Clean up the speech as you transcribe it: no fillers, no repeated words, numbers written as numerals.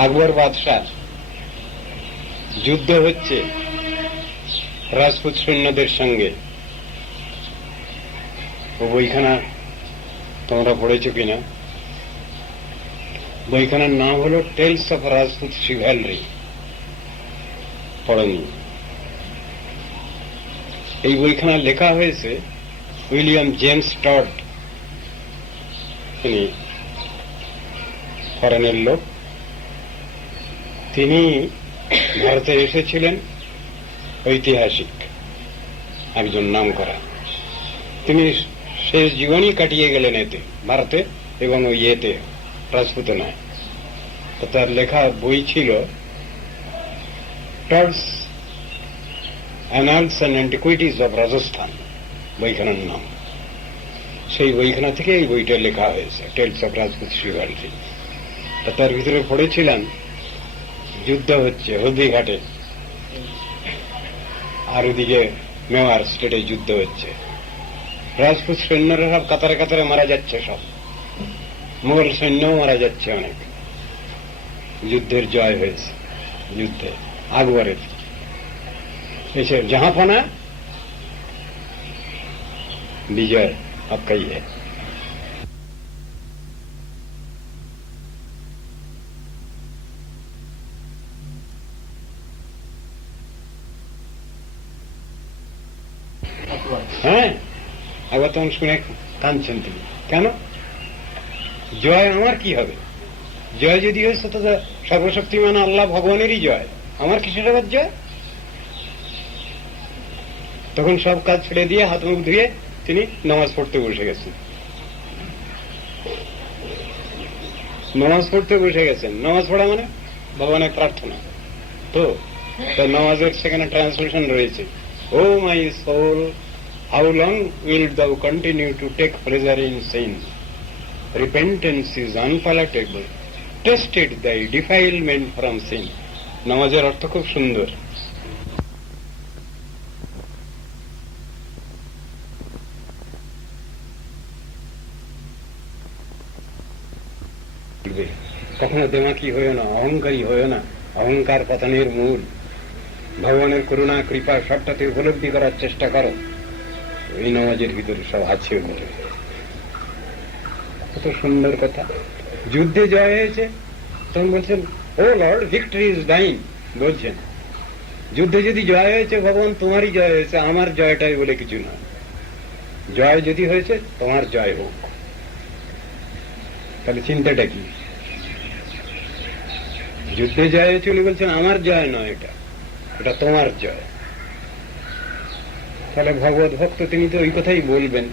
আকবর বাদশার যুদ্ধ হচ্ছে রাজপুত সৈন্যদের সঙ্গে। ও বইখানা তোমরা পড়েছ কিনা? বইখানার নাম হলো টেলস অফ রাজপুত শিভ্যালরি। পড়নি? এই বইখানা লেখা হয়েছে উইলিয়াম জেমস টড, তিনি ফরেনের লোক। তিনি ভারতে এসেছিলেন, ঐতিহাসিক একজন নাম করা। তিনি শেষ জীবনই কাটিয়ে গেলেন এতে, ভারতে এবং ওই এতে রাজপুতনায়। তার লেখা বই ছিল টডস annals and antiquities of Rajasthan, বইখানার নাম। সেই বইখানা থেকে এই বইটা লেখা হয়েছে, টেলস অফ রাজপুত শিভ্যালরি। তার ভিতরে পড়েছিলাম যুদ্ধ হচ্ছে হলদিঘাটে, আর ওদিকে মেওয়ার স্টেটে যুদ্ধ হচ্ছে। রাজপুত সৈন্যরা সব কাতারে কাতারে মারা যাচ্ছে, সব মুঘল সৈন্যও মারা যাচ্ছে অনেক। যুদ্ধের জয় হয়েছে, যুদ্ধে আকবরের এসে জাহাপনা বিজয় আপকাই হ্যায়। হ্যাঁ, একবার তখন শুনে কাঁদছেন তিনি। কেন? জয় আমার কি হবে? জয় যদি হয়েছে তো সর্বশক্তিমান আল্লাহ ভগবানেরই জয়, আমার কিসের আবার জয়? তখন সব কাজ ছেড়ে দিয়ে হাত মুখ ধুয়ে তিনি নামাজ পড়তে বসে গেছেন। নামাজ পড়তে বসে গেছেন। নামাজ পড়া মানে ভগবানের প্রার্থনা। তো নামাজের সেখানে ট্রান্সলেশন রয়েছে, O my soul, how long wilt thou continue to take pleasure in sin? Repentance is unpalatable. Tested thy defilement from sin. নামাজের অর্থ খুব সুন্দর। কখনো দেমাকি হয়েও না, অহংকারী হয়েও না। অহংকার পতনের মূল। ভগবানের করুণা কৃপা সবটাতে উপলব্ধি করার চেষ্টা করো। এই নামাজের ভিতরে সব আছে। কত সুন্দর কথা। যুদ্ধে জয় হয়েছে, তখন বলছেন ও লর্ড, ভিক্টরি ইজ ডাইন। বলছেন যুদ্ধে যদি জয় হয়েছে, ভগবান তোমারই জয় হয়েছে, আমার জয়টাই বলে কিছু না। জয় যদি হয়েছে, তোমার জয় হোক। তাহলে চিন্তাটা কি? যুদ্ধে জয় হয়েছে উনি বলছেন আমার জয় নয়, এটা তোমার জয়। তাহলে ভগবত ভক্ত তিনি তো ওই কথাই বলবেন।